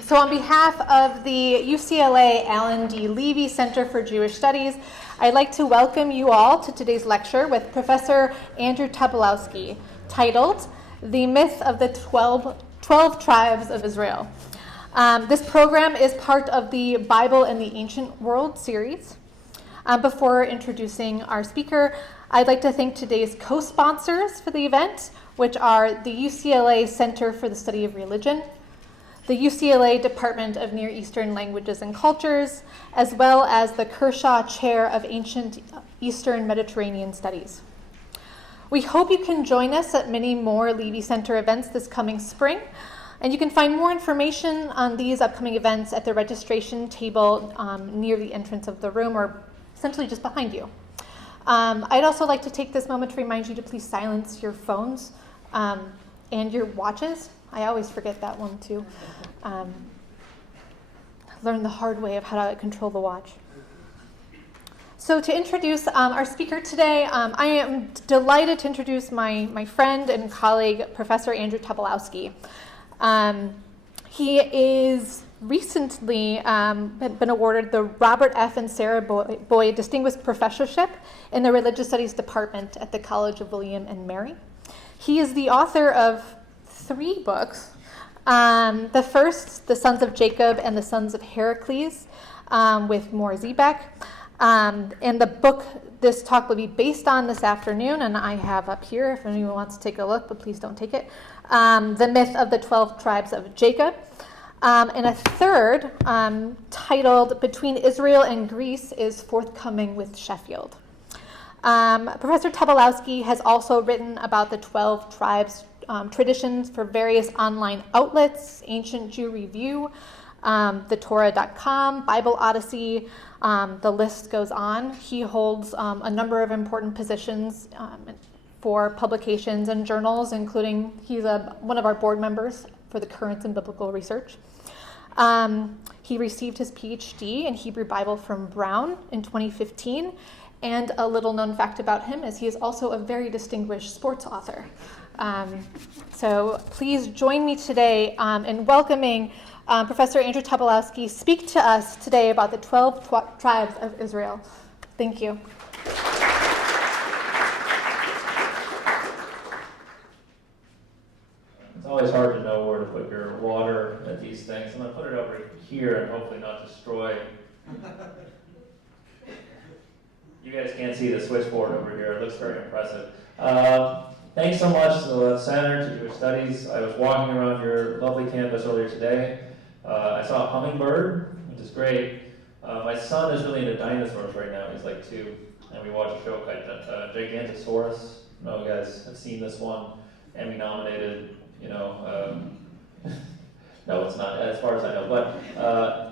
So on behalf of the UCLA Alan D. Levy Center for Jewish Studies, I'd like to welcome you all to today's lecture with Professor Andrew Tobolowsky, titled The Myth of the 12 Tribes of Israel. This program is part of the Bible in the Ancient World series. Before introducing our speaker, I'd like to thank today's co-sponsors for the event, which are the UCLA Center for the Study of Religion, the UCLA Department of Near Eastern Languages and Cultures, as well as the Kershaw Chair of Ancient Eastern Mediterranean Studies. We hope you can join us at many more Levy Center events this coming spring, and you can find more information on these upcoming events at the registration table near the entrance of the room, or essentially just behind you. I'd also like to take this moment to remind you to please silence your phones and your watches. I always forget that one too. Learned the hard way of how to control the watch. So to introduce our speaker today, I am delighted to introduce my friend and colleague, Professor Andrew Tobolowsky. He is recently been awarded the Robert F. and Sarah Boyd Distinguished Professorship in the Religious Studies Department at the College of William and Mary. He is the author of 3 books. The first, The Sons of Jacob and the Sons of Herakles, with Moore Zebek. And the book this talk will be based on this afternoon, and I have up here if anyone wants to take a look, but please don't take it, The Myth of the 12 Tribes of Jacob. And a third, titled Between Israel and Greece, is forthcoming with Sheffield. Professor Tobolowsky has also written about the 12 tribes traditions for various online outlets, Ancient Jew Review, thetorah.com, Bible Odyssey, the list goes on. He holds a number of important positions for publications and journals, including he's one of our board members for the Currents in Biblical Research. He received his PhD in Hebrew Bible from Brown in 2015, and a little known fact about him is he is also a very distinguished sports author. So please join me today in welcoming Professor Andrew Tobolowsky speak to us today about the 12 tribes of Israel. Thank you. It's always hard to know where to put your water at these things. I'm going to put it over here and hopefully not destroy. You guys can't see the switchboard over here. It looks very impressive. Thanks so much to the Center to Jewish Studies. I was walking around your lovely campus earlier today. I saw a hummingbird, which is great. My son is really into dinosaurs right now. He's like 2. And we watched a show called Gigantosaurus. I know you guys have seen this one. Emmy nominated. No, it's not, as far as I know. But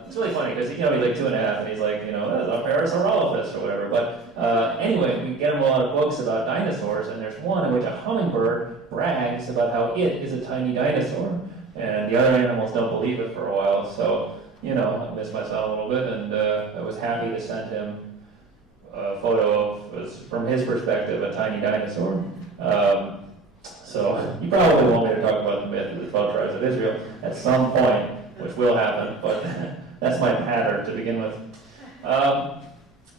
it's really funny because he's like 2.5, and he's like, a Parasaurolophus or whatever. But anyway, we get him a lot of books about dinosaurs, and there's one in which a hummingbird brags about how it is a tiny dinosaur, and the other animals don't believe it for a while. So I missed myself a little bit, and I was happy to send him a photo of, from his perspective, a tiny dinosaur. So you probably want me to talk about the myth of the 12 tribes of Israel at some point, which will happen, but that's my pattern to begin with.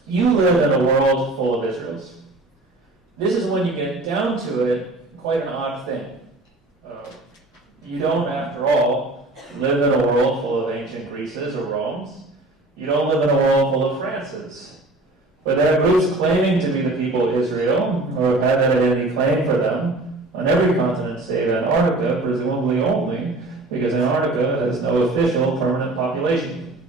You live in a world full of Israels. This is, when you get down to it, quite an odd thing. You don't, after all, live in a world full of ancient Greeces or Romes. You don't live in a world full of Frances. But there are groups claiming to be the people of Israel, or have had that identity claimed for them, on every continent save Antarctica, presumably only, because Antarctica has no official permanent population.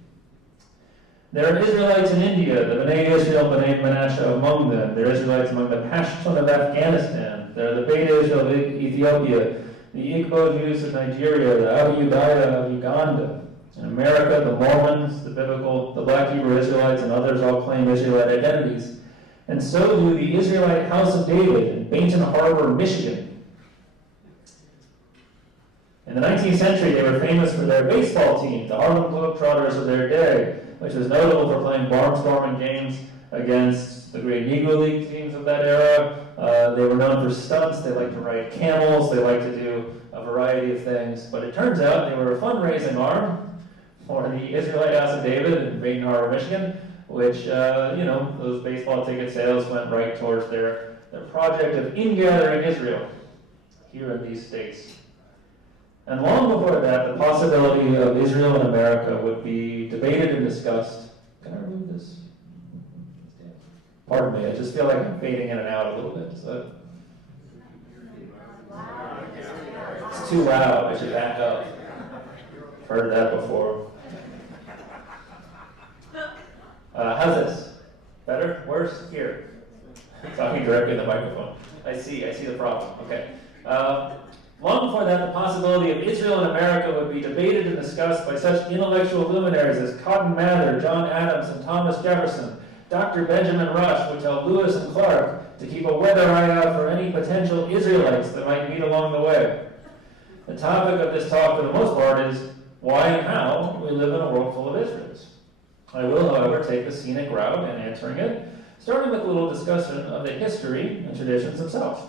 There are Israelites in India, the Bnei Israel, Bnei Manasseh among them. There are Israelites among the Pashtun of Afghanistan. There are the Beta Israel of Ethiopia, the Igbo Jews of Nigeria, the Abu-Udaya of Uganda. In America, the Mormons, the Black Hebrew Israelites, and others all claim Israelite identities. And so do the Israelite House of David in Bainton Harbor, Michigan. In the 19th century, they were famous for their baseball team, the Harlem Globetrotters of their day, which was notable for playing barnstorming games against the great Negro League teams of that era. They were known for stunts. They liked to ride camels. They liked to do a variety of things. But it turns out they were a fundraising arm for the Israelite House of David in Baton Harbor, Michigan, which, those baseball ticket sales went right towards their project of ingathering Israel here in these states. And long before that, the possibility of Israel in America would be debated and discussed. Can I remove this? Pardon me, I just feel like I'm fading in and out a little bit. So it's too loud, I should back up. Heard that before. How's this? Better? Worse? Here. Talking directly in the microphone. I see the problem. Okay. Long before that, the possibility of Israel in America would be debated and discussed by such intellectual luminaries as Cotton Mather, John Adams, and Thomas Jefferson. Dr. Benjamin Rush would tell Lewis and Clark to keep a weather eye out for any potential Israelites that might meet along the way. The topic of this talk, for the most part, is why and how we live in a world full of Israels. I will, however, take the scenic route in answering it, starting with a little discussion of the history and traditions themselves.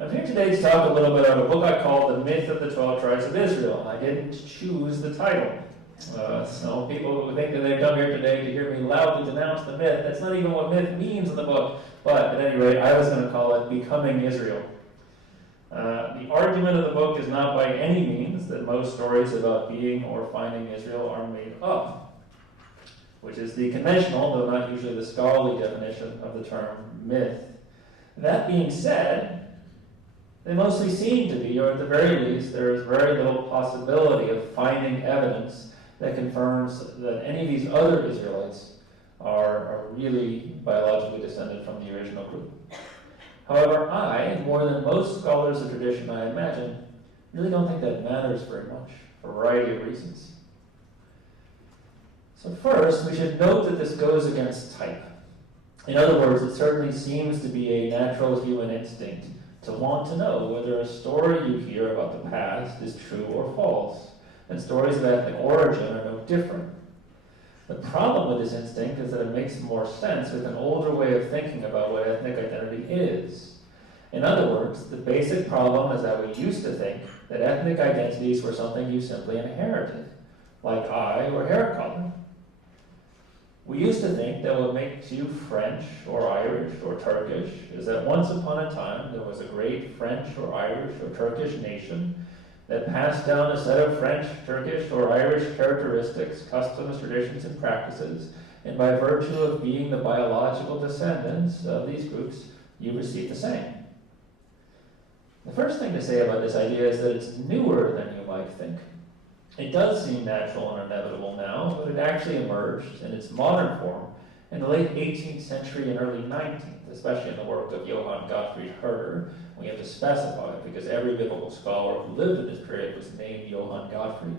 I'm here today to talk a little bit about a book I call The Myth of the 12 Tribes of Israel. I didn't choose the title. So people who think that they've come here today to hear me loudly denounce the myth, that's not even what myth means in the book. But at any rate, I was going to call it Becoming Israel. The argument of the book is not by any means that most stories about being or finding Israel are made up, which is the conventional, though not usually the scholarly definition of the term myth. That being said, they mostly seem to be, or at the very least, there is very little possibility of finding evidence that confirms that any of these other Israelites are really biologically descended from the original group. However, I, more than most scholars of tradition I imagine, really don't think that matters very much, for a variety of reasons. So first, we should note that this goes against type. In other words, it certainly seems to be a natural human instinct to want to know whether a story you hear about the past is true or false, and stories of ethnic origin are no different. The problem with this instinct is that it makes more sense with an older way of thinking about what ethnic identity is. In other words, the basic problem is that we used to think that ethnic identities were something you simply inherited, like eye or hair color. We used to think that what makes you French or Irish or Turkish is that once upon a time there was a great French or Irish or Turkish nation that passed down a set of French, Turkish, or Irish characteristics, customs, traditions, and practices, and by virtue of being the biological descendants of these groups, you receive the same. The first thing to say about this idea is that it's newer than you might think. It does seem natural and inevitable now, but it actually emerged in its modern form in the late 18th century and early 19th, especially in the work of Johann Gottfried Herder. We have to specify it because every biblical scholar who lived in this period was named Johann Gottfried.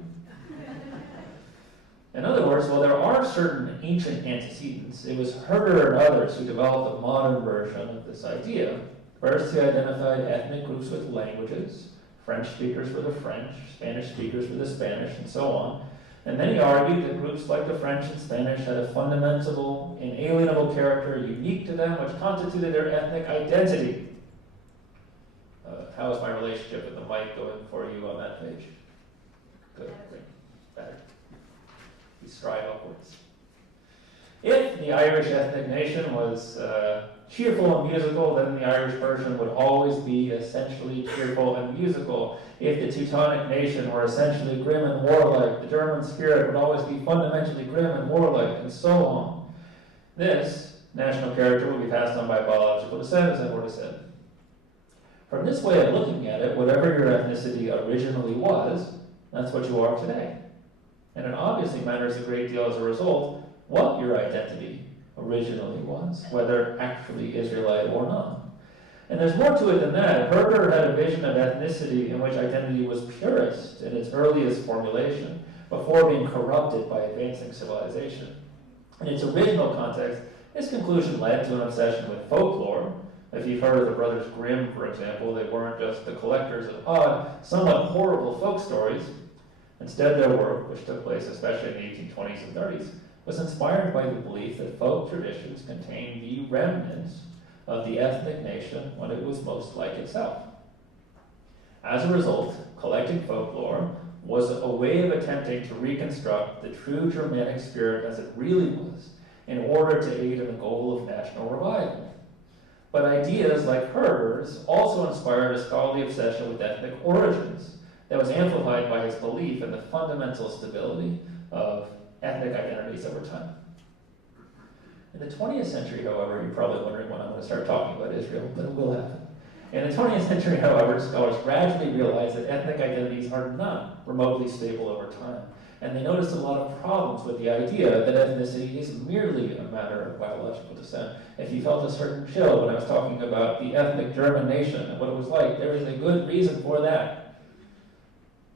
In other words, while there are certain ancient antecedents, it was Herder and others who developed a modern version of this idea. First, he identified ethnic groups with languages. French speakers were the French, Spanish speakers were the Spanish, and so on. And then he argued that groups like the French and Spanish had a fundamental, inalienable character unique to them, which constituted their ethnic identity. How is my relationship with the mic going for you on that page? Good, great, better. We stride upwards. If the Irish ethnic nation was cheerful and musical, then the Irish version would always be essentially cheerful and musical. If the Teutonic nation were essentially grim and warlike, the German spirit would always be fundamentally grim and warlike, and so on. This national character would be passed on by biological descent, as I've already said. From this way of looking at it, whatever your ethnicity originally was, that's what you are today. And it obviously matters a great deal as a result what your identity originally was, whether actually Israelite or not. And there's more to it than that. Herder had a vision of ethnicity in which identity was purest in its earliest formulation, before being corrupted by advancing civilization. In its original context, this conclusion led to an obsession with folklore. If you've heard of the Brothers Grimm, for example, they weren't just the collectors of odd, somewhat horrible folk stories. Instead, their work, which took place especially in the 1820s and 30s, was inspired by the belief that folk traditions contained the remnants of the ethnic nation when it was most like itself. As a result, collecting folklore was a way of attempting to reconstruct the true Germanic spirit as it really was, in order to aid in the goal of national revival. But ideas like hers also inspired a scholarly obsession with ethnic origins that was amplified by his belief in the fundamental stability of ethnic identities over time. In the 20th century, however, you're probably wondering when I'm going to start talking about Israel, but it will happen. In the 20th century, however, scholars gradually realized that ethnic identities are not remotely stable over time, and they noticed a lot of problems with the idea that ethnicity is merely a matter of biological descent. If you felt a certain chill when I was talking about the ethnic German nation and what it was like, there is a good reason for that.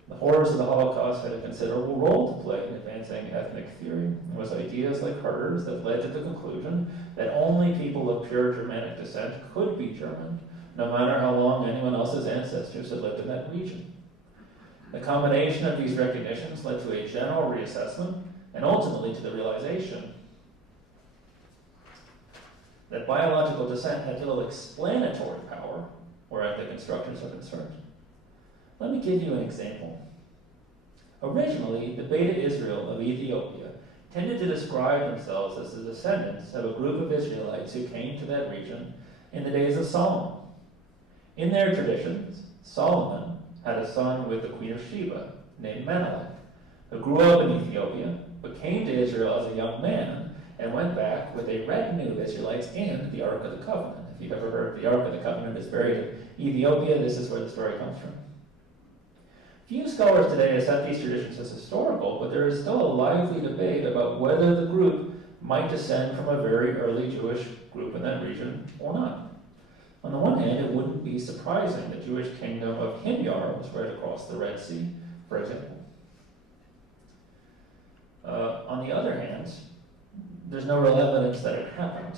The horrors of the Holocaust had a considerable role to play in advancing ethnic theory. It was ideas like hers that led to the conclusion that only people of pure Germanic descent could be German, no matter how long anyone else's ancestors had lived in that region. The combination of these recognitions led to a general reassessment and ultimately to the realization that biological descent had little explanatory power where ethnic constructions are concerned. Let me give you an example. Originally, the Beta Israel of Ethiopia tended to describe themselves as the descendants of a group of Israelites who came to that region in the days of Solomon. In their traditions, Solomon had a son with the Queen of Sheba named Menelik, who grew up in Ethiopia, but came to Israel as a young man and went back with a retinue of Israelites and the Ark of the Covenant. If you've ever heard the Ark of the Covenant is buried in Ethiopia, this is where the story comes from. Few scholars today accept these traditions as historical, but there is still a lively debate about whether the group might descend from a very early Jewish group in that region or not. On the one hand, it wouldn't be surprising the Jewish kingdom of Himyar was right across the Red Sea, for example. On the other hand, there's no real evidence that it happened.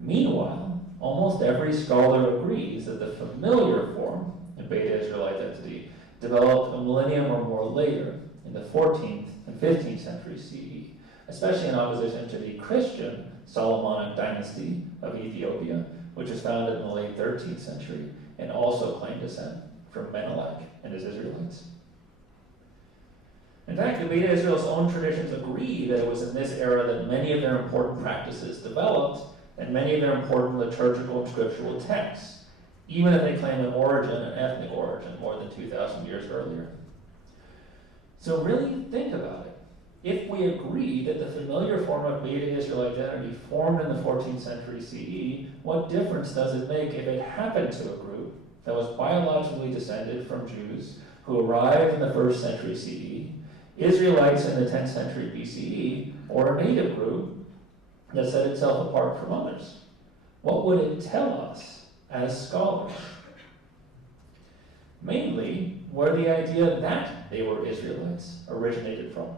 Meanwhile, almost every scholar agrees that the familiar form in Beta Israel identity developed a millennium or more later, in the 14th and 15th century CE, especially in opposition to the Christian Solomonic dynasty of Ethiopia, which was founded in the late 13th century and also claimed descent from Menelik and his Israelites. In fact, the Beta Israel's own traditions agree that it was in this era that many of their important practices developed and many of their important liturgical and scriptural texts, even if they claim an origin, an ethnic origin, more than 2,000 years earlier. So really think about it. If we agree that the familiar form of Beta Israel identity formed in the 14th century CE, what difference does it make if it happened to a group that was biologically descended from Jews who arrived in the 1st century CE, Israelites in the 10th century BCE, or a native group that set itself apart from others? What would it tell us as scholars? Mainly, where the idea that they were Israelites originated from.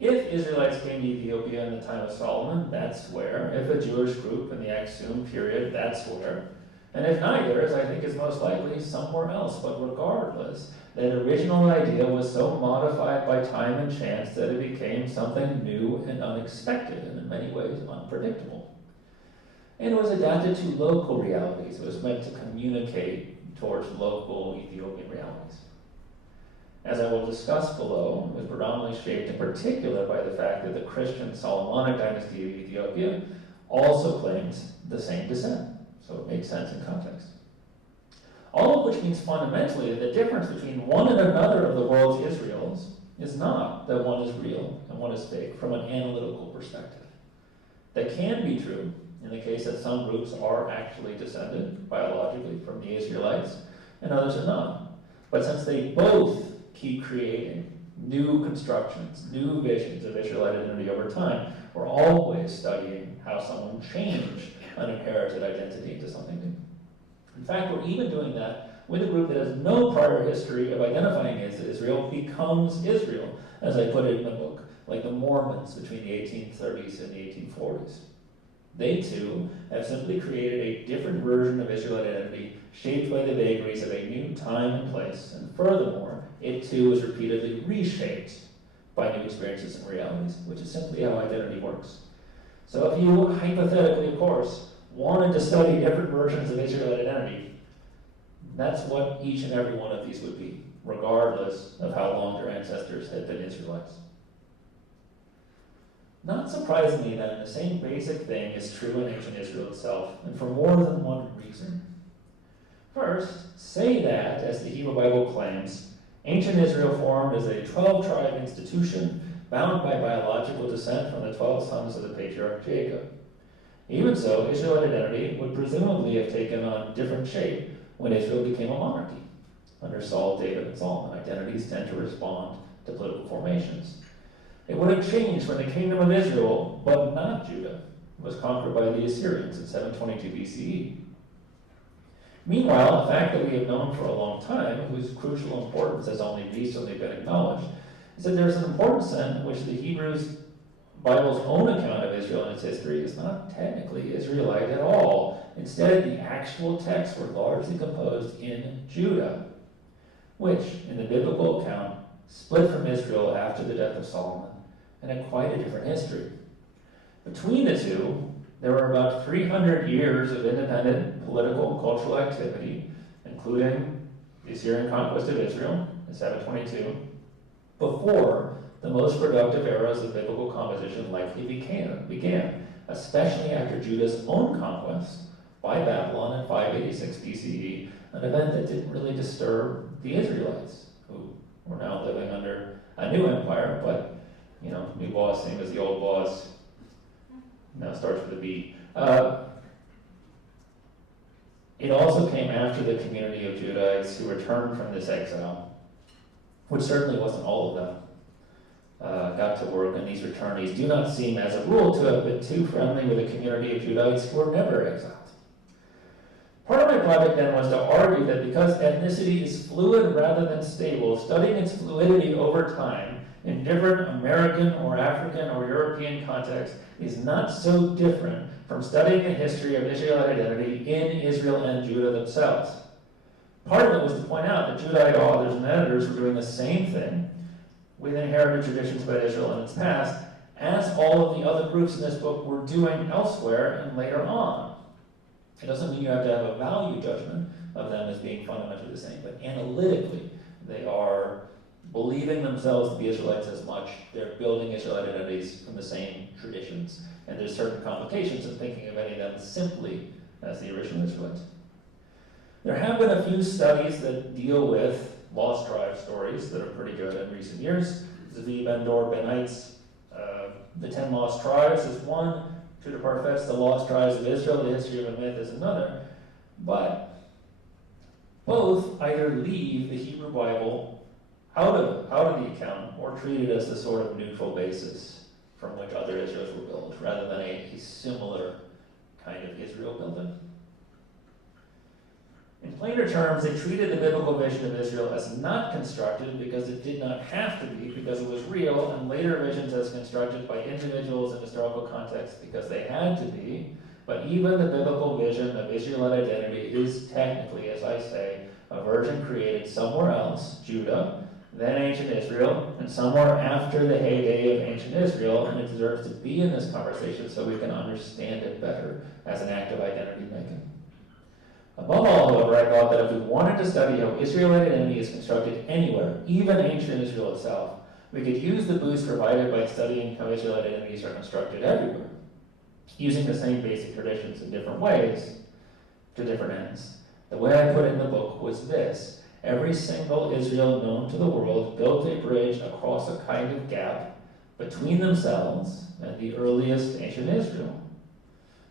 If Israelites came to Ethiopia in the time of Solomon, that's where. If a Jewish group in the Aksum period, that's where. And if neither, as I think is most likely, somewhere else. But regardless, that original idea was so modified by time and chance that it became something new and unexpected, and in many ways unpredictable. And it was adapted to local realities. It was meant to communicate towards local Ethiopian realities. As I will discuss below, it was predominantly shaped in particular by the fact that the Christian Solomonic dynasty of Ethiopia also claims the same descent, so it makes sense in context. All of which means fundamentally that the difference between one and another of the world's Israels is not that one is real and one is fake from an analytical perspective. That can be true in the case that some groups are actually descended biologically from the Israelites and others are not. But since they both keep creating new constructions, new visions of Israelite identity over time, we're always studying how someone changed an inherited identity into something new. In fact, we're even doing that with a group that has no prior history of identifying as Israel becomes Israel, as I put it in the book, like the Mormons between the 1830s and the 1840s. They too have simply created a different version of Israelite identity shaped by the vagaries of a new time and place, and furthermore, it too is repeatedly reshaped by new experiences and realities, which is simply how identity works. So if you, hypothetically of course, wanted to study different versions of Israelite identity, that's what each and every one of these would be, regardless of how long their ancestors had been Israelites. Not surprisingly then, the same basic thing is true in ancient Israel itself, and for more than one reason. First, say that, as the Hebrew Bible claims, ancient Israel formed as a 12-tribe institution bound by biological descent from the 12 sons of the patriarch Jacob. Even so, Israelite identity would presumably have taken on different shape when Israel became a monarchy. Under Saul, David, and Solomon, identities tend to respond to political formations. It would have changed when the kingdom of Israel, but not Judah, was conquered by the Assyrians in 722 BCE. Meanwhile, a fact that we have known for a long time, whose crucial importance has only recently been acknowledged, is that there is an important sense in which the Hebrews Bible's own account of Israel and its history is not technically Israelite at all. Instead, the actual texts were largely composed in Judah, which, in the biblical account, split from Israel after the death of Solomon and had quite a different history. Between the two, there were about 300 years of independent political and cultural activity, including the Assyrian conquest of Israel in 722, before the most productive eras of biblical composition likely began, especially after Judah's own conquest by Babylon in 586 BCE, an event that didn't really disturb the Israelites, who were now living under a new empire, but, new boss, same as the old boss, now starts with a B. It also came after the community of Judahites who returned from this exile, which certainly wasn't all of them, got to work, and these returnees do not seem, as a rule, to have been too friendly with a community of Judahites who were never exiled. Part of my project then was to argue that because ethnicity is fluid rather than stable, studying its fluidity over time in different American or African or European contexts is not so different from studying the history of Israelite identity in Israel and Judah themselves. Part of it was to point out that Judahite authors and editors were doing the same thing with inherited traditions about Israel and its past, as all of the other groups in this book were doing elsewhere and later on. It doesn't mean you have to have a value judgment of them as being fundamentally the same, but analytically, they are believing themselves to be Israelites as much. They're building Israelite identities from the same traditions, and there's certain complications in thinking of any of them simply as the original Israelites. There have been a few studies that deal with lost tribe stories that are pretty good in recent years. Zvi Ben-Dor Benite's The 10 Lost Tribes is one. Judah Parfet's The Lost Tribes of Israel, The History of a Myth is another. But both either leave the Hebrew Bible out of the account or treat it as the sort of neutral basis from which other Israels were built, rather than a similar kind of Israel building. In plainer terms, they treated the biblical vision of Israel as not constructed because it did not have to be, because it was real, and later visions as constructed by individuals in historical context because they had to be. But even the biblical vision of Israelite identity is technically, as I say, a version created somewhere else, Judah, then ancient Israel, and somewhere after the heyday of ancient Israel, and it deserves to be in this conversation so we can understand it better as an act of identity making. Above all, however, I thought that if we wanted to study how Israelite identity is constructed anywhere, even ancient Israel itself, we could use the boost provided by studying how Israelite identities are constructed everywhere, using the same basic traditions in different ways to different ends. The way I put it in the book was this: every single Israel known to the world built a bridge across a kind of gap between themselves and the earliest ancient Israel.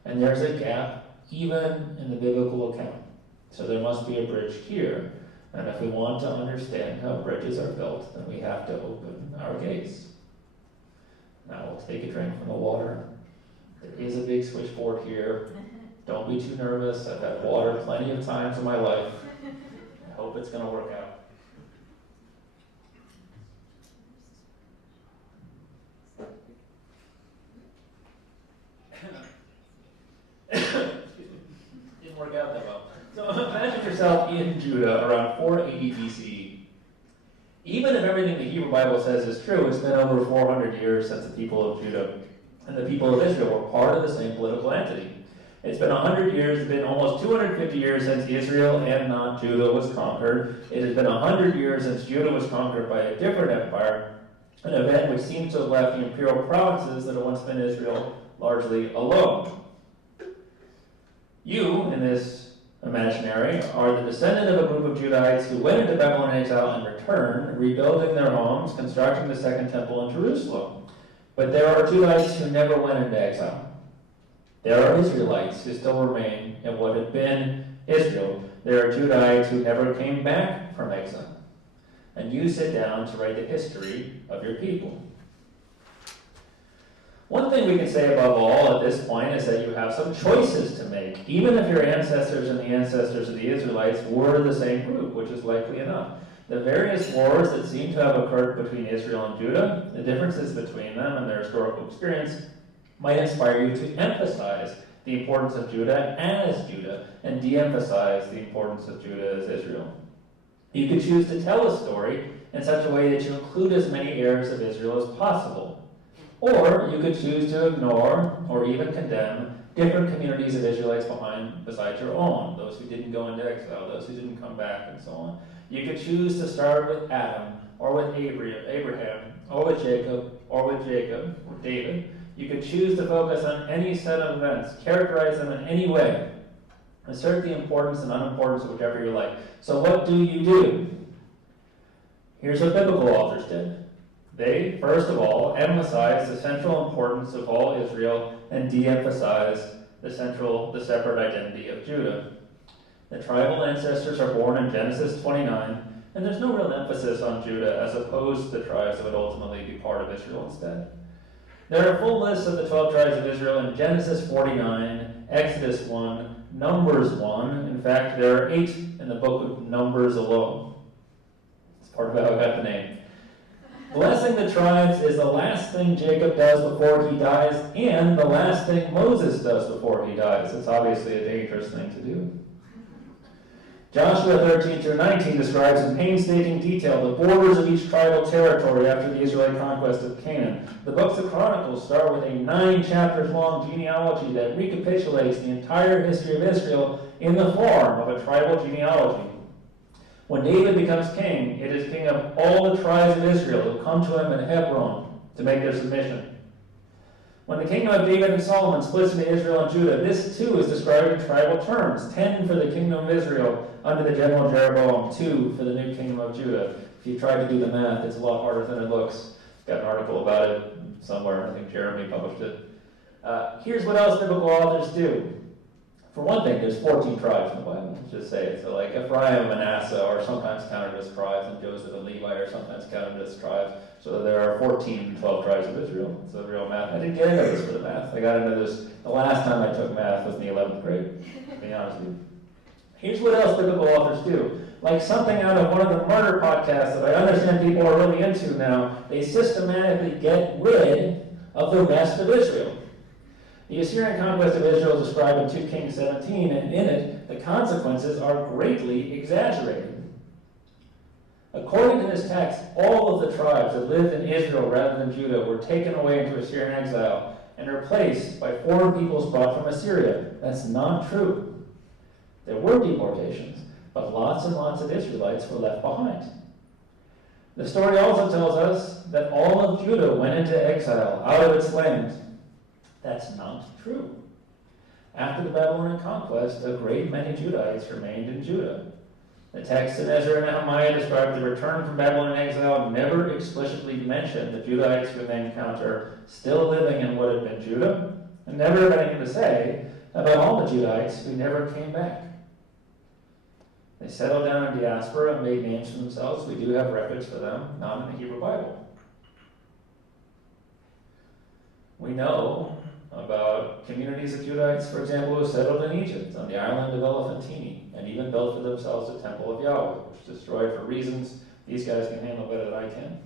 And there's a gap even in the biblical account. So there must be a bridge here. And if we want to understand how bridges are built, then we have to open our gaze. Now we'll take a drink from the water. There is a big switchboard here. Don't be too nervous. I've had water plenty of times in my life. I hope it's going to work out. didn't work out that well. So imagine yourself in Judah around 480 BCE. Even if everything the Hebrew Bible says is true, it's been over 400 years since the people of Judah and the people of Israel were part of the same political entity. It's been 100 years, it's been almost 250 years since Israel and not Judah was conquered. It has been 100 years since Judah was conquered by a different empire, an event which seems to have left the imperial provinces that had once been Israel largely alone. You, in this imaginary, are the descendant of a group of Judahites who went into Babylon exile and returned, rebuilding their homes, constructing the second temple in Jerusalem. But there are Judahites who never went into exile. There are Israelites who still remain in what had been Israel. There are Judahites who never came back from exile. And you sit down to write the history of your people. One thing we can say above all at this point is that you have some choices to make, even if your ancestors and the ancestors of the Israelites were the same group, which is likely enough. The various wars that seem to have occurred between Israel and Judah, the differences between them and their historical experience, might inspire you to emphasize the importance of Judah as Judah and de-emphasize the importance of Judah as Israel. You could choose to tell a story in such a way that you include as many heirs of Israel as possible. Or you could choose to ignore or even condemn different communities of Israelites besides your own, those who didn't go into exile, those who didn't come back, and so on. You could choose to start with Adam, or with Abraham, or with Jacob, or David. You could choose to focus on any set of events, characterize them in any way, assert the importance and unimportance of whichever you like. So what do you do? Here's what biblical authors did. They, first of all, emphasize the central importance of all Israel and de-emphasize the separate identity of Judah. The tribal ancestors are born in Genesis 29, and there's no real emphasis on Judah as opposed to the tribes that would ultimately be part of Israel instead. There are full lists of the 12 tribes of Israel in Genesis 49, Exodus 1, Numbers 1. In fact, there are 8 in the book of Numbers alone. It's part of how I got the name. Blessing the tribes is the last thing Jacob does before he dies, and the last thing Moses does before he dies. It's obviously a dangerous thing to do. Joshua 13 through 19 describes in painstaking detail the borders of each tribal territory after the Israelite conquest of Canaan. The books of Chronicles start with a 9 chapters long genealogy that recapitulates the entire history of Israel in the form of a tribal genealogy. When David becomes king, it is king of all the tribes of Israel who come to him in Hebron to make their submission. When the kingdom of David and Solomon splits into Israel and Judah, this too is described in tribal terms. 10 for the kingdom of Israel under the general Jeroboam, 2 for the new kingdom of Judah. If you try to do the math, it's a lot harder than it looks. Got an article about it somewhere. I think Jeremy published it. Here's what else biblical authors do. For one thing, there's 14 tribes in the Bible, let's just say it. So like Ephraim and Manasseh are sometimes counted as tribes, and Joseph and Levi are sometimes counted as tribes. So there are 14 to 12 tribes of Israel. It's a real math. I didn't get into this for the math. I got into this, the last time I took math was in the 11th grade, to be honest with you. Here's what else biblical authors do. Like something out of one of the murder podcasts that I understand people are really into now, they systematically get rid of the rest of Israel. The Assyrian conquest of Israel is described in 2 Kings 17, and in it, the consequences are greatly exaggerated. According to this text, all of the tribes that lived in Israel rather than Judah were taken away into Assyrian exile and replaced by foreign peoples brought from Assyria. That's not true. There were deportations, but lots and lots of Israelites were left behind. The story also tells us that all of Judah went into exile out of its land. That's not true. After the Babylonian conquest, a great many Judahites remained in Judah. The texts in Ezra and Nehemiah describe the return from Babylonian exile, never explicitly mention the Judahites who they encounter still living in what had been Judah, and never have anything to say about all the Judahites who never came back. They settled down in diaspora and made names for themselves. We do have records for them, not in the Hebrew Bible. We know about communities of Judahites, for example, who settled in Egypt on the island of Elephantine and even built for themselves a temple of Yahweh, which was destroyed for reasons these guys can handle better than I can.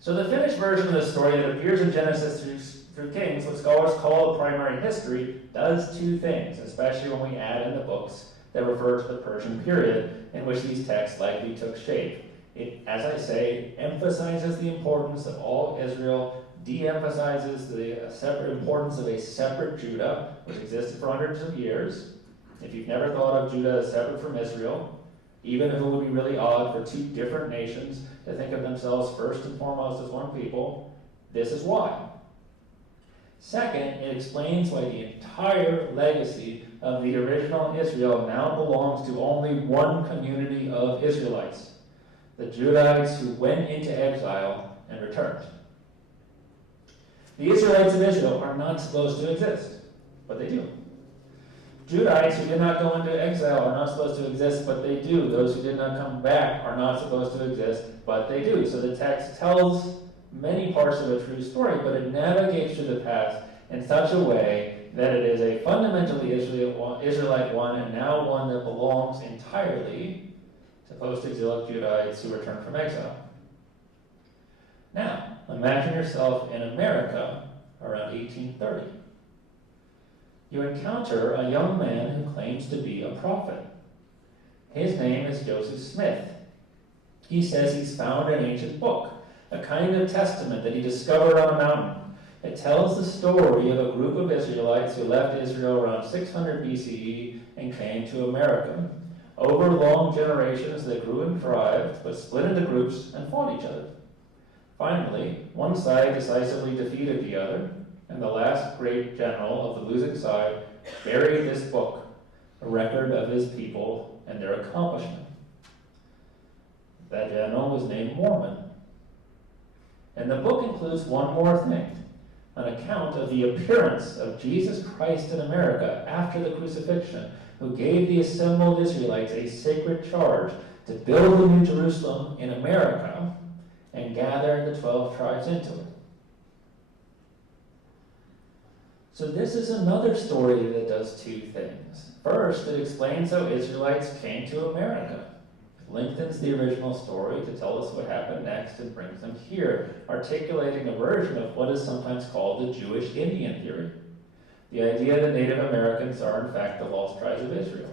So the finished version of the story that appears in Genesis through Kings, what scholars call the primary history, does two things, especially when we add in the books that refer to the Persian period in which these texts likely took shape. It, as I say, emphasizes the importance of all Israel, de-emphasizes the separate importance of a separate Judah, which existed for hundreds of years. If you've never thought of Judah as separate from Israel, even if it would be really odd for two different nations to think of themselves first and foremost as one people, this is why. Second, it explains why the entire legacy of the original Israel now belongs to only one community of Israelites, the Judahites who went into exile and returned. The Israelites of Israel are not supposed to exist, but they do. Judahites who did not go into exile are not supposed to exist, but they do. Those who did not come back are not supposed to exist, but they do. So the text tells many parts of a true story, but it navigates through the past in such a way that it is a fundamentally Israelite one, and now one that belongs entirely to post-exilic Judahites who returned from exile. Now, imagine yourself in America around 1830. You encounter a young man who claims to be a prophet. His name is Joseph Smith. He says he's found an ancient book, a kind of testament that he discovered on a mountain. It tells the story of a group of Israelites who left Israel around 600 BCE and came to America. Over long generations, they grew and thrived, but split into groups and fought each other. Finally, one side decisively defeated the other, and the last great general of the losing side buried this book, a record of his people and their accomplishment. That general was named Mormon. And the book includes one more thing, an account of the appearance of Jesus Christ in America after the crucifixion, who gave the assembled Israelites a sacred charge to build the New Jerusalem in America and gather the 12 tribes into it. So this is another story that does two things. First, it explains how Israelites came to America. It lengthens the original story to tell us what happened next and brings them here, articulating a version of what is sometimes called the Jewish Indian theory. The idea that Native Americans are in fact the lost tribes of Israel.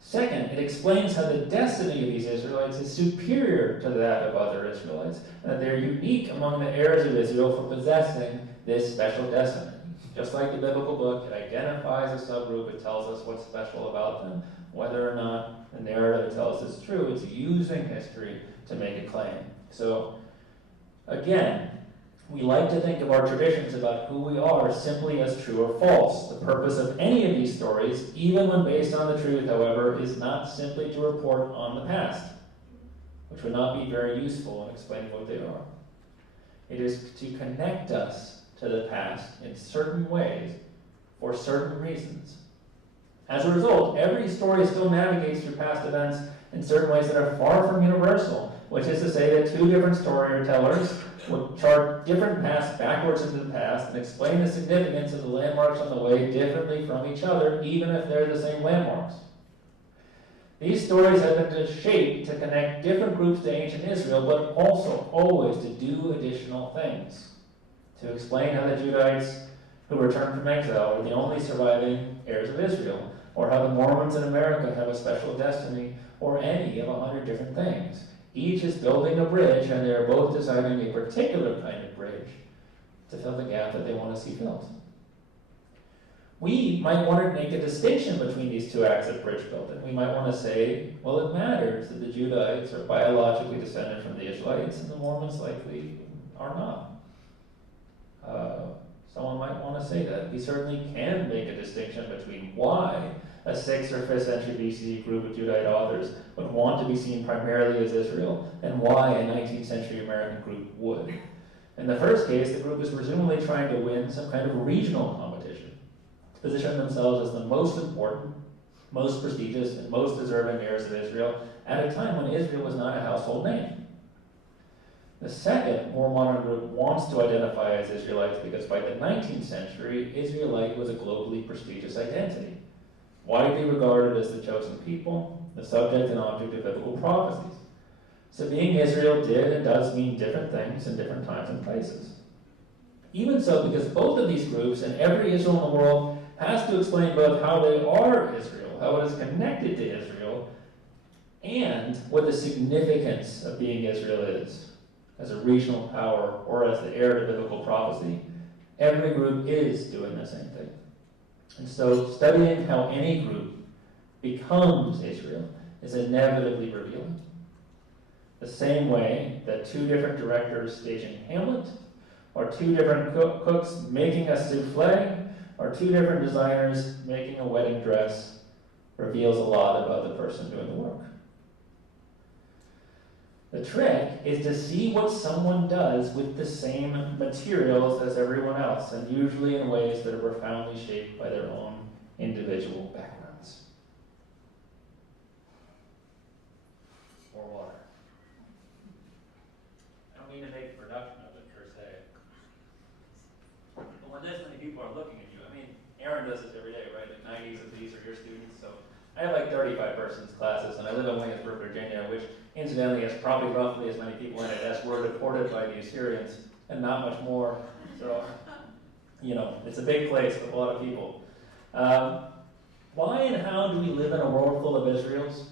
Second, it explains how the destiny of these Israelites is superior to that of other Israelites, and that they're unique among the heirs of Israel for possessing this special destiny. Just like the biblical book, it identifies a subgroup, it tells us what's special about them. Whether or not the narrative tells us it's true, it's using history to make a claim. So, again, we like to think of our traditions about who we are simply as true or false. The purpose of any of these stories, even when based on the truth, however, is not simply to report on the past, which would not be very useful in explaining what they are. It is to connect us to the past in certain ways for certain reasons. As a result, every story still navigates through past events in certain ways that are far from universal, which is to say that two different storytellers would chart different paths backwards into the past and explain the significance of the landmarks on the way differently from each other, even if they're the same landmarks. These stories have been shaped to connect different groups to ancient Israel, but also always to do additional things. To explain how the Judahites who returned from exile were the only surviving heirs of Israel, or how the Mormons in America have a special destiny, or any of 100 different things. Each is building a bridge, and they are both designing a particular kind of bridge to fill the gap that they want to see filled. We might want to make a distinction between these two acts of bridge building. We might want to say, well, it matters that the Judahites are biologically descended from the Israelites, and the Mormons likely are not. Someone might want to say that. We certainly can make a distinction between why a 6th or 5th century BCE group of Judahite authors would want to be seen primarily as Israel, and why a 19th century American group would. In the first case, the group is presumably trying to win some kind of regional competition, to position themselves as the most important, most prestigious, and most deserving heirs of Israel at a time when Israel was not a household name. The second, more modern group wants to identify as Israelites because by the 19th century, Israelite was a globally prestigious identity, widely regarded as the chosen people, the subject and object of biblical prophecies. So being Israel did and does mean different things in different times and places. Even so, because both of these groups and every Israel in the world has to explain both how they are Israel, how it is connected to Israel, and what the significance of being Israel is as a regional power or as the heir to biblical prophecy. Every group is doing the same thing. And so studying how any group becomes Israel is inevitably revealing. The same way that two different directors staging Hamlet, or two different cooks making a souffle, or two different designers making a wedding dress reveals a lot about the person doing the work. The trick is to see what someone does with the same materials as everyone else, and usually in ways that are profoundly shaped by their own individual backgrounds. More water. I don't mean to make a production of it per se. But when this many people are looking at you, I mean, Aaron does this every day, right? Like 90s of these are your students, so I have like 35 persons classes, and I live in Williamsburg, Virginia, which incidentally has probably roughly as many people in it as were deported by the Assyrians, and not much more. So, it's a big place with a lot of people. Why and how do we live in a world full of Israels?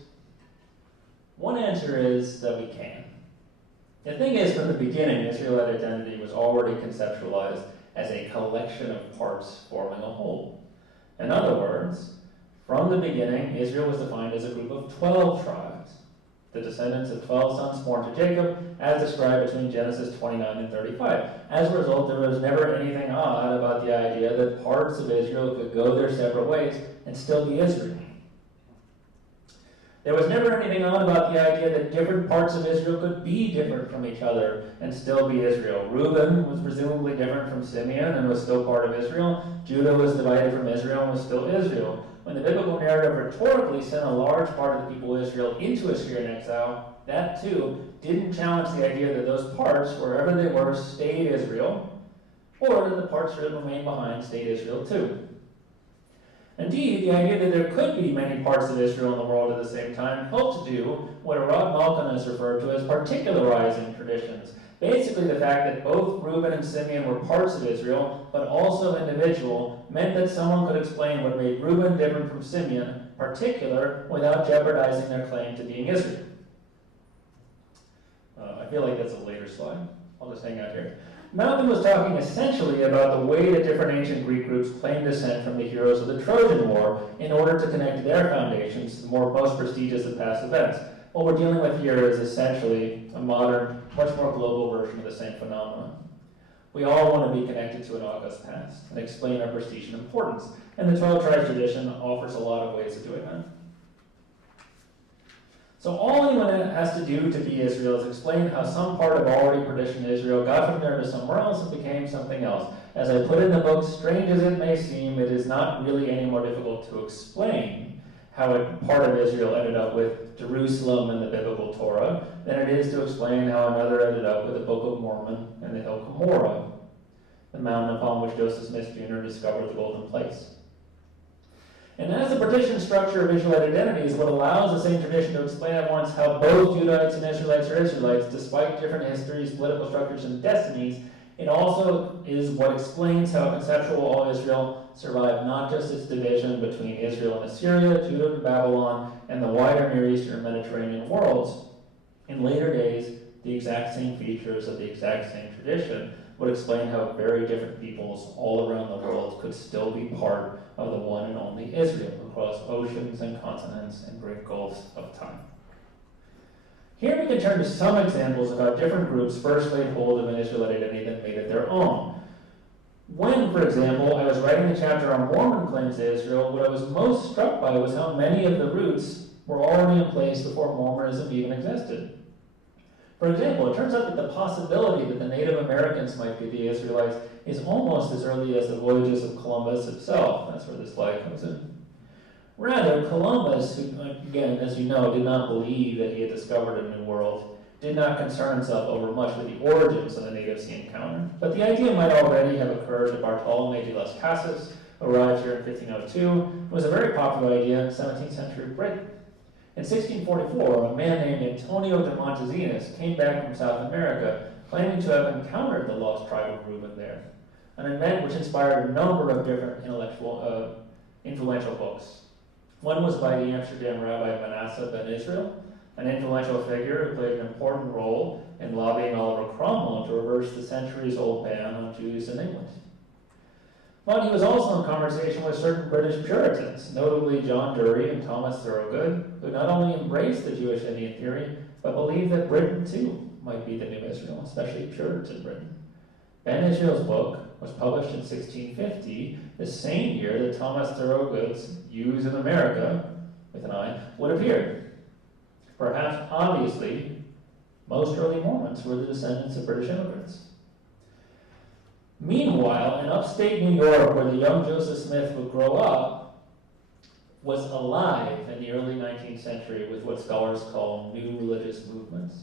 One answer is that we can. The thing is, from the beginning, Israelite identity was already conceptualized as a collection of parts forming a whole. In other words, from the beginning, Israel was defined as a group of 12 tribes, the descendants of 12 sons born to Jacob, as described between Genesis 29 and 35. As a result, there was never anything odd about the idea that parts of Israel could go their separate ways and still be Israel. There was never anything odd about the idea that different parts of Israel could be different from each other and still be Israel. Reuben was presumably different from Simeon and was still part of Israel. Judah was divided from Israel and was still Israel. When the biblical narrative rhetorically sent a large part of the people of Israel into Assyrian exile, that too didn't challenge the idea that those parts, wherever they were, stayed Israel, or that the parts that remained behind stayed Israel too. Indeed, the idea that there could be many parts of Israel in the world at the same time helped to do what Arad Malkan has referred to as particularizing traditions. Basically, the fact that both Reuben and Simeon were parts of Israel, but also individual, meant that someone could explain what made Reuben different from Simeon, particular, without jeopardizing their claim to being Israel. I feel like that's a later slide. I'll just hang out here. Malcolm was talking essentially about the way that different ancient Greek groups claimed descent from the heroes of the Trojan War in order to connect their foundations to the most prestigious of past events. What we're dealing with here is essentially a modern, much more global version of the same phenomenon. We all want to be connected to an august past and explain our prestige and importance, and the 12 tribes tradition offers a lot of ways of doing that. So all anyone has to do to be Israel is explain how some part of already partitioned Israel got from there to somewhere else and became something else. As I put in the book, strange as it may seem, it is not really any more difficult to explain how a part of Israel ended up with Jerusalem and the biblical Torah than it is to explain how another ended up with the Book of Mormon and the hill Cumorah, the mountain upon which Joseph Smith Jr. discovered the golden place. And as the partition structure of Israelite identity is what allows the same tradition to explain at once how both Judahites and Israelites are Israelites, despite different histories, political structures, and destinies, it also is what explains how conceptual all Israel survived not just its division between Israel and Assyria, Judah and Babylon, and the wider Near Eastern Mediterranean worlds. In later days, the exact same features of the exact same tradition would explain how very different peoples all around the world could still be part of the one and only Israel across oceans and continents and great gulfs of time. Here we can turn to some examples of how different groups first laid hold of an Israelite identity that made it their own. When, for example, I was writing a chapter on Mormon claims to Israel, what I was most struck by was how many of the roots were already in place before Mormonism even existed. For example, it turns out that the possibility that the Native Americans might be the Israelites is almost as early as the voyages of Columbus himself. That's where this slide comes in. Rather, Columbus, who, again, as you know, did not believe that he had discovered a new world, did not concern himself over much with the origins of the natives he encountered. But the idea might already have occurred to Bartolome de las Casas, who arrived here in 1502. It was a very popular idea in 17th century Britain. In 1644, a man named Antonio de Montezinos came back from South America, claiming to have encountered the lost tribe of Reuben there. an event which inspired a number of different influential books. One was by the Amsterdam Rabbi Manasseh ben Israel, an influential figure who played an important role in lobbying Oliver Cromwell to reverse the centuries-old ban on Jews in England. But he was also in conversation with certain British Puritans, notably John Dury and Thomas Thorogood, who not only embraced the Jewish Indian theory, but believed that Britain too might be the new Israel, especially Puritan Britain. Ben Israel's book was published in 1650, the same year that Thomas Thorogood's Jews in America, with an I, would appear. Perhaps obviously, most early Mormons were the descendants of British immigrants. Meanwhile, in upstate New York, where the young Joseph Smith would grow up, was alive in the early 19th century with what scholars call new religious movements.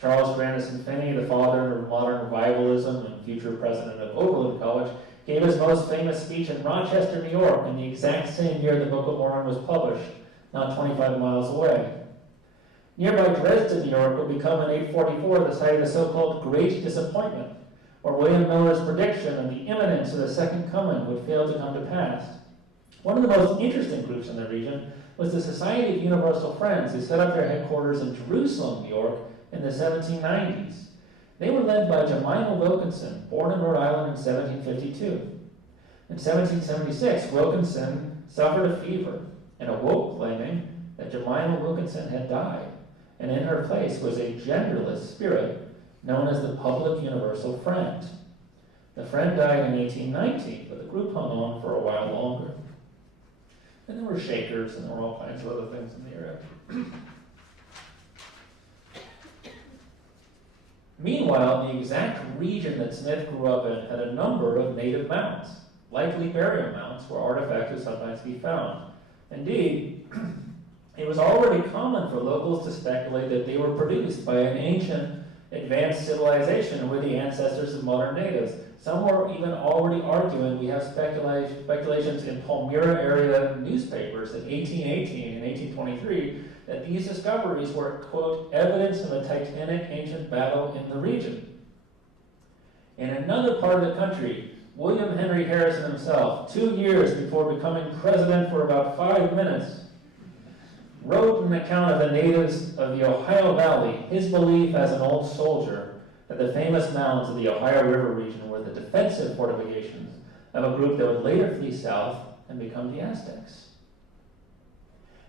Charles Grandison Finney, the father of modern revivalism and future president of Oberlin College, gave his most famous speech in Rochester, New York, in the exact same year the Book of Mormon was published, not 25 miles away. Nearby Dresden, New York, would become in 844 the site of the so-called Great Disappointment, where William Miller's prediction of the imminence of the Second Coming would fail to come to pass. One of the most interesting groups in the region was the Society of Universal Friends, who set up their headquarters in Jerusalem, New York, in the 1790s. They were led by Jemima Wilkinson, born in Rhode Island in 1752. In 1776, Wilkinson suffered a fever and awoke claiming that Jemima Wilkinson had died, and in her place was a genderless spirit known as the Public Universal Friend. The Friend died in 1819, but the group hung on for a while longer. And there were Shakers, and there were all kinds of other things in the area. Meanwhile, the exact region that Smith grew up in had a number of native mounds, likely burial mounds where artifacts would sometimes be found. Indeed, it was already common for locals to speculate that they were produced by an ancient advanced civilization and were the ancestors of modern natives. Some were even already arguing, we have speculations in Palmyra area newspapers in 1818 and 1823, that these discoveries were, quote, evidence of a titanic ancient battle in the region. In another part of the country, William Henry Harrison himself, 2 years before becoming president for about 5 minutes, wrote an account of the natives of the Ohio Valley, his belief as an old soldier that the famous mounds of the Ohio River region were the defensive fortifications of a group that would later flee south and become the Aztecs.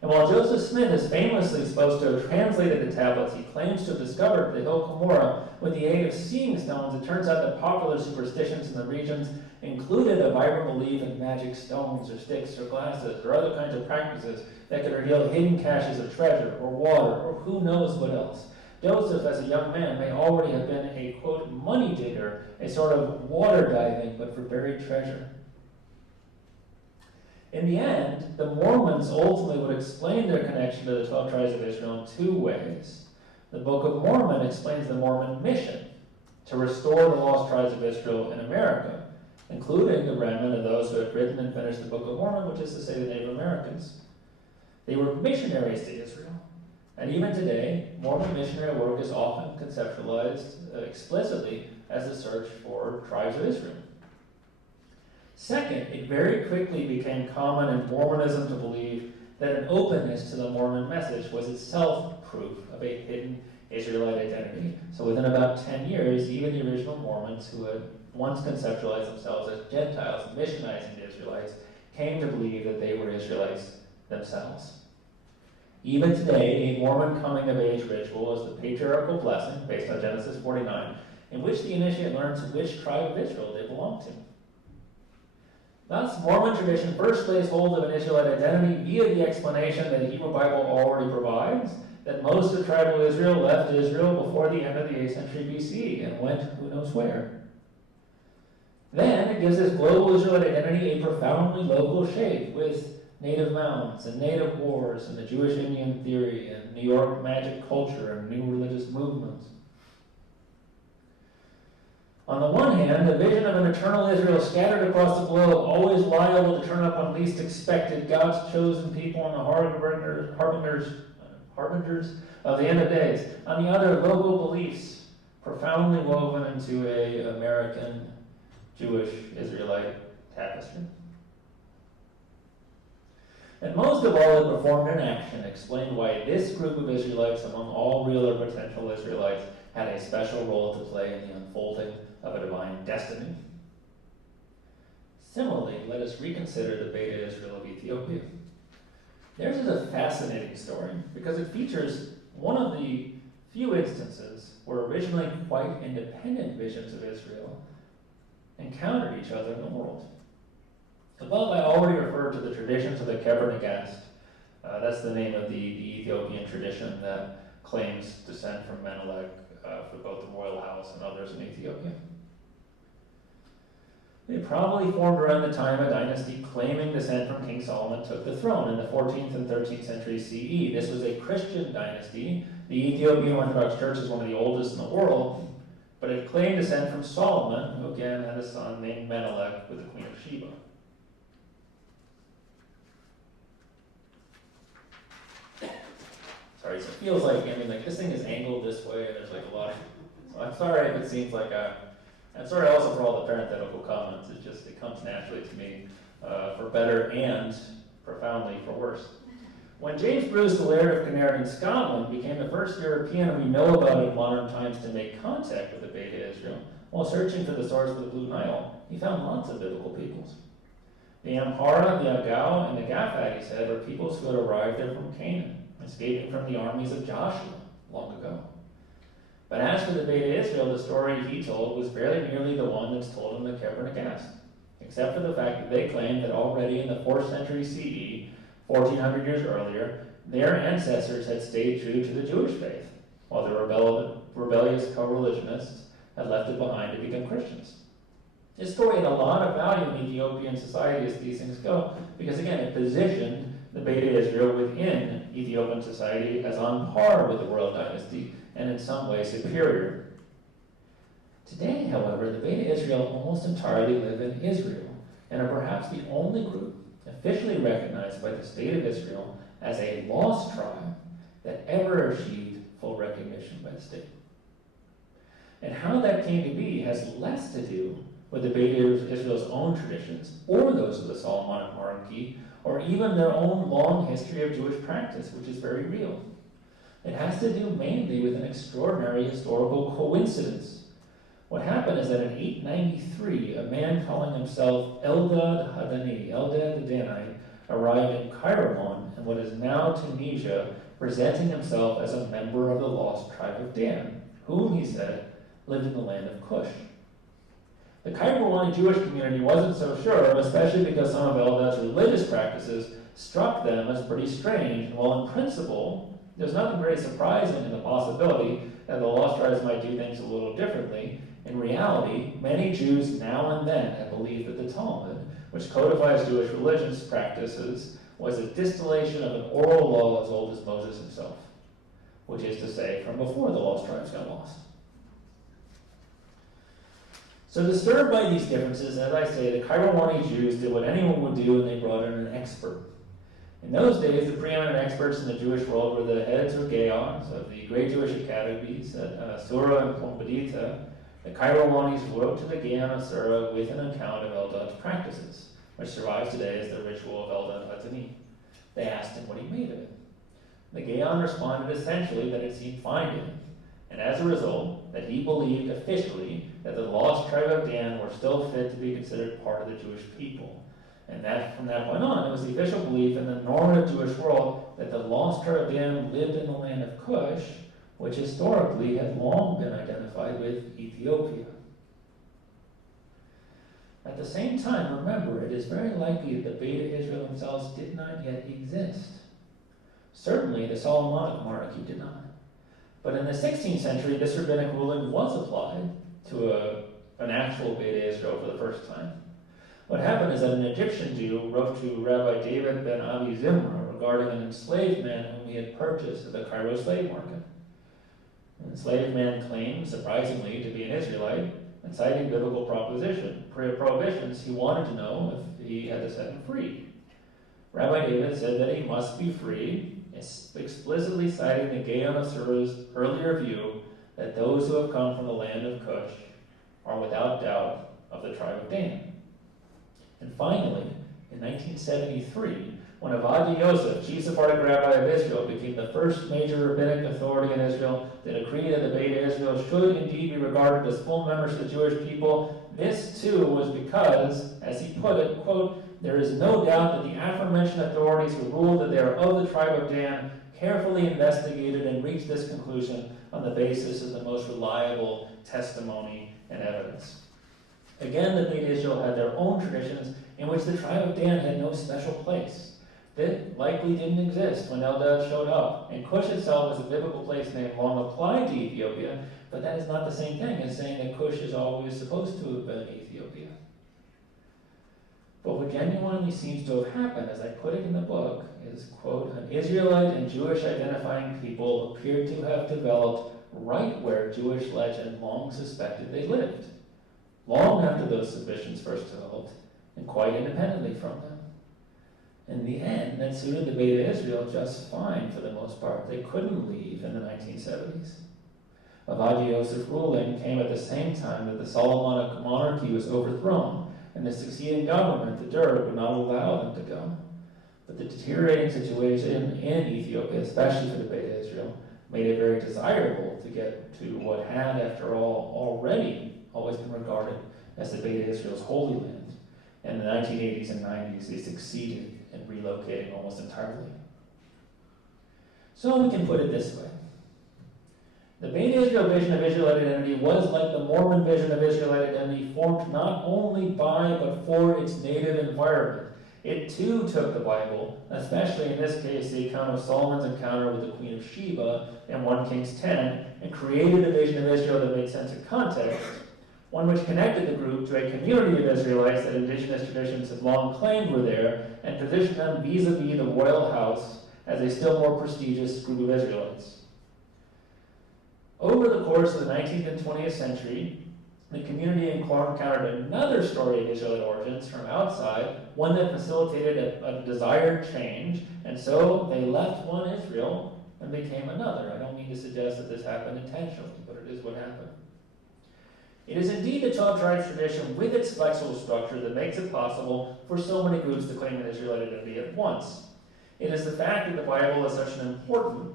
And while Joseph Smith is famously supposed to have translated the tablets, he claims to have discovered the hill Cumorah with the aid of seeing stones. It turns out that popular superstitions in the regions included a vibrant belief in magic stones or sticks or glasses or other kinds of practices that could reveal hidden caches of treasure or water or who knows what else. Joseph, as a young man, may already have been a, quote, money digger, a sort of water diving, but for buried treasure. In the end, the Mormons ultimately would explain their connection to the 12 tribes of Israel in 2 ways. The Book of Mormon explains the Mormon mission to restore the lost tribes of Israel in America, including the remnant of those who had written and finished the Book of Mormon, which is to say the Native Americans. They were missionaries to Israel. And even today, Mormon missionary work is often conceptualized explicitly as a search for tribes of Israel. Second, it very quickly became common in Mormonism to believe that an openness to the Mormon message was itself proof of a hidden Israelite identity. So within about 10 years, even the original Mormons who had once conceptualized themselves as Gentiles, missionizing the Israelites, came to believe that they were Israelites themselves. Even today, a Mormon coming-of-age ritual is the patriarchal blessing, based on Genesis 49, in which the initiate learns which tribe of Israel they belong to. Thus, Mormon tradition first lays hold of an Israelite identity via the explanation that the Hebrew Bible already provides, that most of tribal Israel left Israel before the end of the 8th century BC and went who knows where. Then it gives this global Israelite identity a profoundly local shape with native mounds and native wars and the Jewish Indian theory and New York magic culture and new religious movements. On the one hand, the vision of an eternal Israel scattered across the globe, always liable to turn up on least expected, God's chosen people and the harbingers of the end of days. On the other, local beliefs profoundly woven into an American Jewish-Israelite tapestry. And most of all, it performed an action, explained why this group of Israelites, among all real or potential Israelites, had a special role to play in the unfolding of a divine destiny. Similarly, let us reconsider the Beta Israel of Ethiopia. Theirs is a fascinating story because it features one of the few instances where originally quite independent visions of Israel encountered each other in the world. Above, I already referred to the traditions of the Keber Nagast. That's the name of the Ethiopian tradition that claims descent from Menelik for both the royal house and others in Ethiopia. They probably formed around the time a dynasty claiming descent from King Solomon took the throne in the 14th and 13th century CE. This was a Christian dynasty. The Ethiopian Orthodox Church is one of the oldest in the world, but it claimed descent from Solomon, who again had a son named Menelik with the Queen of Sheba. Sorry, so it feels like, this thing is angled this way, and there's like a lot of, so I'm sorry if it seems like I'm sorry also for all the parenthetical comments. It comes naturally to me, for better and profoundly for worse. When James Bruce, the Laird of Kinnaird in Scotland, became the first European we know about in modern times to make contact with the Beta Israel, while searching for the source of the Blue Nile, he found lots of biblical peoples. The Amhara, the Agau, and the Gafat, he said, were peoples who had arrived there from Canaan, escaping from the armies of Joshua long ago. But as for the Beta Israel, the story he told was very nearly the one that's told in the Keber Nagast, except for the fact that they claimed that already in the 4th century CE, 1400 years earlier, their ancestors had stayed true to the Jewish faith, while the rebellious co-religionists had left it behind to become Christians. This story had a lot of value in Ethiopian society as these things go, because again, it positioned the Beta Israel within Ethiopian society as on par with the royal dynasty, and in some ways superior. Today, however, the Beta Israel almost entirely live in Israel, and are perhaps the only group officially recognized by the state of Israel as a lost tribe that ever achieved full recognition by the state. And how that came to be has less to do with the Beta Israel's own traditions, or those of the Solomonic monarchy, or even their own long history of Jewish practice, which is very real. It has to do mainly with an extraordinary historical coincidence. What happened is that in 893, a man calling himself Eldad the Danite, arrived in Kairouan, in what is now Tunisia, presenting himself as a member of the lost tribe of Dan, whom, he said, lived in the land of Cush. The Kairouani Jewish community wasn't so sure, especially because some of Eldad's religious practices struck them as pretty strange, and while in principle, there's nothing very surprising in the possibility that the lost tribes might do things a little differently. In reality, many Jews now and then have believed that the Talmud, which codifies Jewish religious practices, was a distillation of an oral law as old as Moses himself, which is to say, from before the lost tribes got lost. So disturbed by these differences, as I say, the Kairouani Jews did what anyone would do, and they brought in an expert. In those days, the preeminent experts in the Jewish world were the heads or gaons of the great Jewish academies at Sura and Pombedita. The Kairouanis wrote to the Gaon of Sura with an account of Eldad's practices, which survives today as the ritual of Eldad Hatani. They asked him what he made of it. The Gaon responded essentially that it seemed fine to him, and as a result, that he believed officially that the lost tribe of Dan were still fit to be considered part of the Jewish people. And that from that point on, it was the official belief in the normative Jewish world that the lost tribe of Dan lived in the land of Cush, which historically had long been identified with Ethiopia. At the same time, remember, it is very likely that the Beta Israel themselves did not yet exist. Certainly, the Solomonic monarchy did not. But in the 16th century, this rabbinic ruling was applied to an actual Beta Israel for the first time. What happened is that an Egyptian Jew wrote to Rabbi David ben Abi Zimra regarding an enslaved man whom he had purchased at the Cairo slave market. The enslaved man claimed, surprisingly, to be an Israelite, and citing biblical prohibitions, he wanted to know if he had to set him free. Rabbi David said that he must be free, explicitly citing the Gaon of Sura's earlier view that those who have come from the land of Cush are without doubt of the tribe of Dan. And finally, in 1973, when Avad Yosef, chief Sephardic rabbi of Israel, became the first major rabbinic authority in Israel, that decreed that the Beta Israel should indeed be regarded as full members of the Jewish people. This too was because, as he put it, quote, "There is no doubt that the aforementioned authorities who ruled that they are of the tribe of Dan carefully investigated and reached this conclusion on the basis of the most reliable testimony and evidence." Again, the Beta Israel had their own traditions in which the tribe of Dan had no special place. That likely didn't exist when Eldad showed up, and Cush itself was a biblical place name long applied to Ethiopia, but that is not the same thing as saying that Cush is always supposed to have been Ethiopia. But what genuinely seems to have happened, as I put it in the book, is, quote, "An Israelite and Jewish identifying people appeared to have developed right where Jewish legend long suspected they lived, long after those suspicions first developed, and quite independently from them. In the end, that suited the Beta Israel just fine for the most part. They couldn't leave in the 1970s. Avad Yosef's ruling came at the same time that the Solomonic monarchy was overthrown, and the succeeding government, the Derg, would not allow them to go. But the deteriorating situation in Ethiopia, especially for the Beta Israel, made it very desirable to get to what had, after all, already always been regarded as the Beta Israel's holy land. In the 1980s and 90s, they succeeded in relocating almost entirely. So we can put it this way. The Beta Israel vision of Israelite identity was like the Mormon vision of Israelite identity, formed not only by but for its native environment. It too took the Bible, especially in this case the account of Solomon's encounter with the Queen of Sheba in 1 Kings 10, and created a vision of Israel that made sense in context, one which connected the group to a community of Israelites that indigenous traditions had long claimed were there, and positioned them vis-a-vis the royal house as a still more prestigious group of Israelites. Over the course of the 19th and 20th century, the community encountered another story of Israelite origins from outside, one that facilitated a desired change, and so they left one Israel and became another. I don't mean to suggest that this happened intentionally, but it is what happened. It is indeed the 12 tribes tradition with its flexible structure that makes it possible for so many groups to claim an Israelite identity at once. It is the fact that the Bible is such an important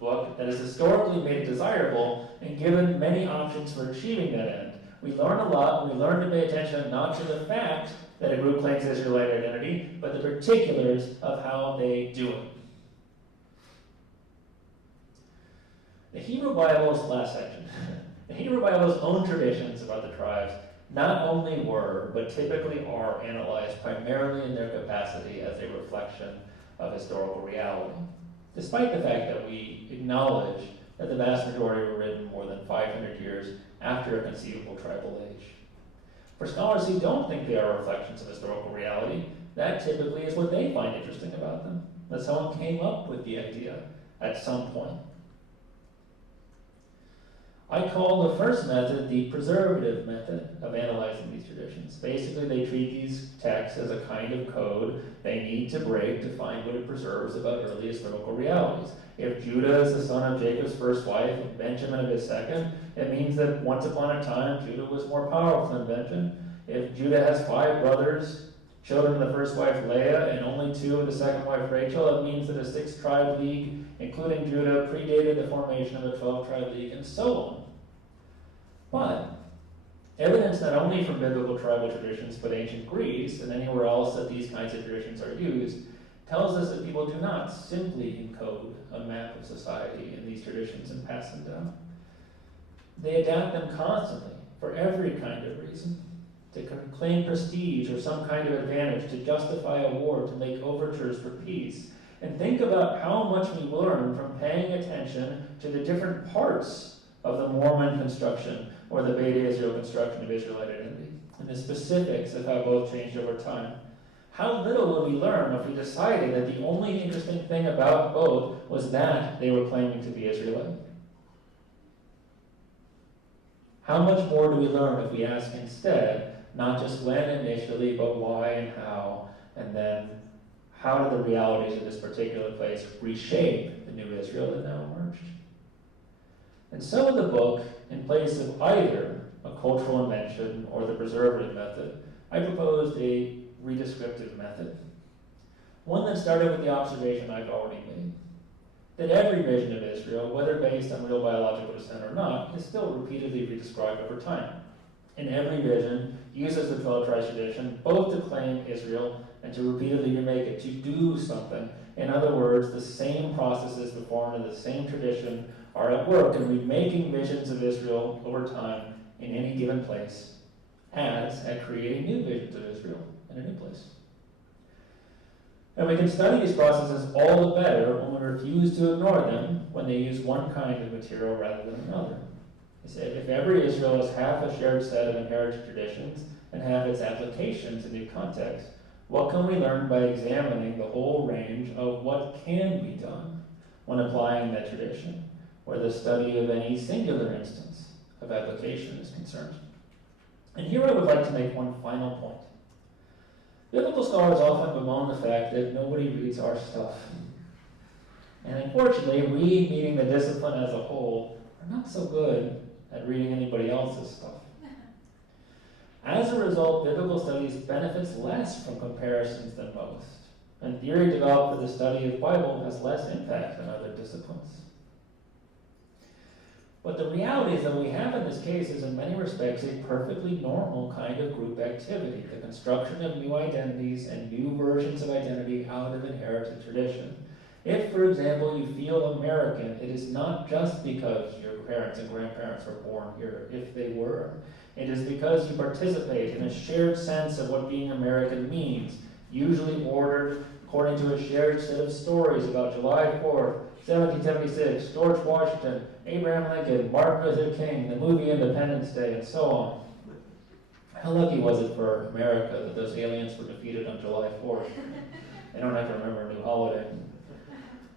book that has historically made it desirable and given many options for achieving that end. We learn a lot when we learn to pay attention not to the fact that a group claims Israelite identity, but the particulars of how they do it. The Hebrew Bible's last section. The Hebrew Bible's own traditions about the tribes not only were, but typically are analyzed primarily in their capacity as a reflection of historical reality, despite the fact that we acknowledge that the vast majority were written more than 500 years after a conceivable tribal age. For scholars who don't think they are reflections of historical reality, that typically is what they find interesting about them, that someone came up with the idea at some point. I call the first method the preservative method of analyzing these traditions. Basically, they treat these texts as a kind of code they need to break to find what it preserves about early historical realities. If Judah is the son of Jacob's first wife and Benjamin of his second, it means that once upon a time Judah was more powerful than Benjamin. If Judah has 5 brothers, children of the first wife Leah and only 2 of the second wife Rachel, it means that a 6-tribe league, including Judah, predated the formation of a 12-tribe league, and so on. But evidence not only from biblical tribal traditions, but ancient Greece and anywhere else that these kinds of traditions are used, tells us that people do not simply encode a map of society in these traditions and pass them down. They adapt them constantly for every kind of reason, to claim prestige or some kind of advantage, to justify a war, to make overtures for peace. And think about how much we learn from paying attention to the different parts of the Mormon construction or the Beta Israel construction of Israelite identity, and the specifics of how both changed over time. How little will we learn if we decided that the only interesting thing about both was that they were claiming to be Israelite? How much more do we learn if we ask instead, not just when initially, but why and how, and then how do the realities of this particular place reshape the new Israel that now emerged? And so in the book, in place of either a cultural invention or the preservative method, I proposed a redescriptive method. One that started with the observation I've already made, that every vision of Israel, whether based on real biological descent or not, is still repeatedly redescribed over time. And every vision uses the 12 tribes tradition both to claim Israel and to repeatedly remake it, to do something. In other words, the same processes performed in the same tradition are at work in remaking visions of Israel over time in any given place, as at creating new visions of Israel in a new place. And we can study these processes all the better when we refuse to ignore them when they use one kind of material rather than another. He said, if every Israel has half a shared set of inherited traditions and half its application to new context, what can we learn by examining the whole range of what can be done when applying that tradition, where the study of any singular instance of application is concerned? And here I would like to make one final point. Biblical scholars often bemoan the fact that nobody reads our stuff. And unfortunately, we, meaning the discipline as a whole, are not so good at reading anybody else's stuff. As a result, biblical studies benefits less from comparisons than most, and theory developed for the study of the Bible has less impact than other disciplines. But the reality is that what we have in this case is in many respects a perfectly normal kind of group activity, the construction of new identities and new versions of identity out of inherited tradition. If, for example, you feel American, it is not just because your parents and grandparents were born here, if they were. It is because you participate in a shared sense of what being American means, usually ordered according to a shared set of stories about July 4th, 1776, George Washington, Abraham Lincoln, Martin Luther King, the movie Independence Day, and so on. How lucky was it for America that those aliens were defeated on July 4th? They don't have to remember a new holiday.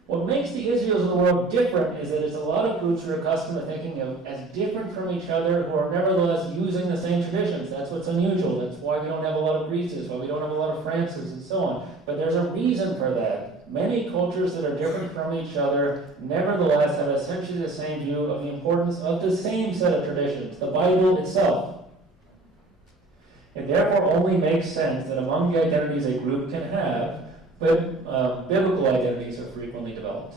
What makes the Israels of the world different is that it's a lot of groups who are accustomed to thinking of as different from each other who are nevertheless using the same traditions. That's what's unusual. That's why we don't have a lot of Greeces, why we don't have a lot of Frances, and so on. But there's a reason for that. Many cultures that are different from each other nevertheless have essentially the same view of the importance of the same set of traditions, the Bible itself. It therefore only makes sense that among the identities a group can have, biblical identities are frequently developed.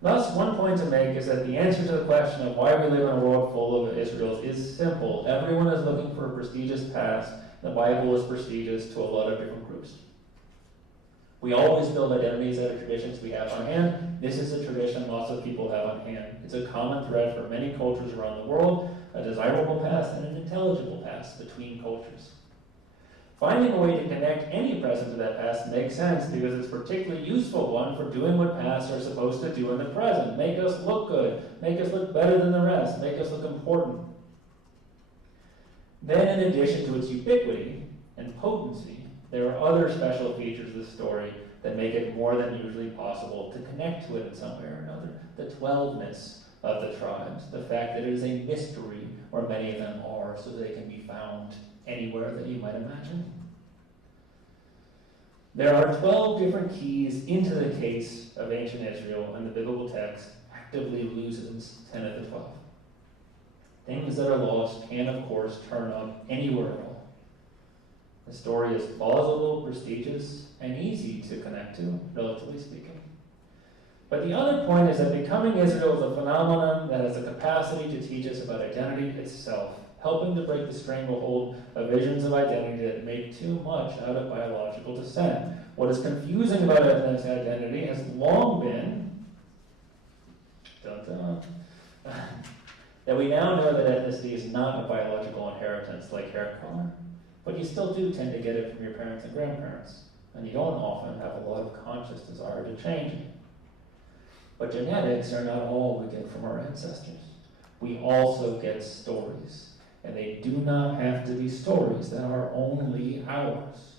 Thus, one point to make is that the answer to the question of why we live in a world full of Israels is simple. Everyone is looking for a prestigious past. The Bible is prestigious to a lot of different groups. We always build identities out of traditions we have on hand. This is a tradition lots of people have on hand. It's a common thread for many cultures around the world, a desirable past and an intelligible past between cultures. Finding a way to connect any present to that past makes sense because it's a particularly useful one for doing what pasts are supposed to do in the present. Make us look good, make us look better than the rest, make us look important. Then in addition to its ubiquity and potency, there are other special features of the story that make it more than usually possible to connect to it in some way or another. The 12ness of the tribes, the fact that it is a mystery, or many of them are, so they can be found anywhere that you might imagine. There are 12 different keys into the case of ancient Israel, and the biblical text actively loses 10 of the 12. Things that are lost can, of course, turn up anywhere at all. The story is plausible, prestigious, and easy to connect to, relatively speaking. But the other point is that becoming Israel is a phenomenon that has the capacity to teach us about identity itself, helping to break the stranglehold of visions of identity that make too much out of biological descent. What is confusing about ethnic identity has long been that we now know that ethnicity is not a biological inheritance like hair color, but you still do tend to get it from your parents and grandparents, and you don't often have a lot of conscious desire to change it. But genetics are not all we get from our ancestors. We also get stories. And they do not have to be stories that are only ours.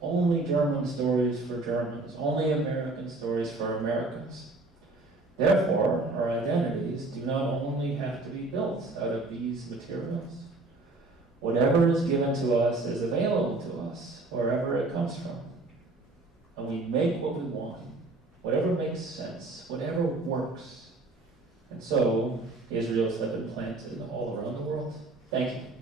Only German stories for Germans. Only American stories for Americans. Therefore, our identities do not only have to be built out of these materials. Whatever is given to us is available to us, wherever it comes from. And we make what we want, whatever makes sense, whatever works. And so, Israels have been planted all around the world. Thank you.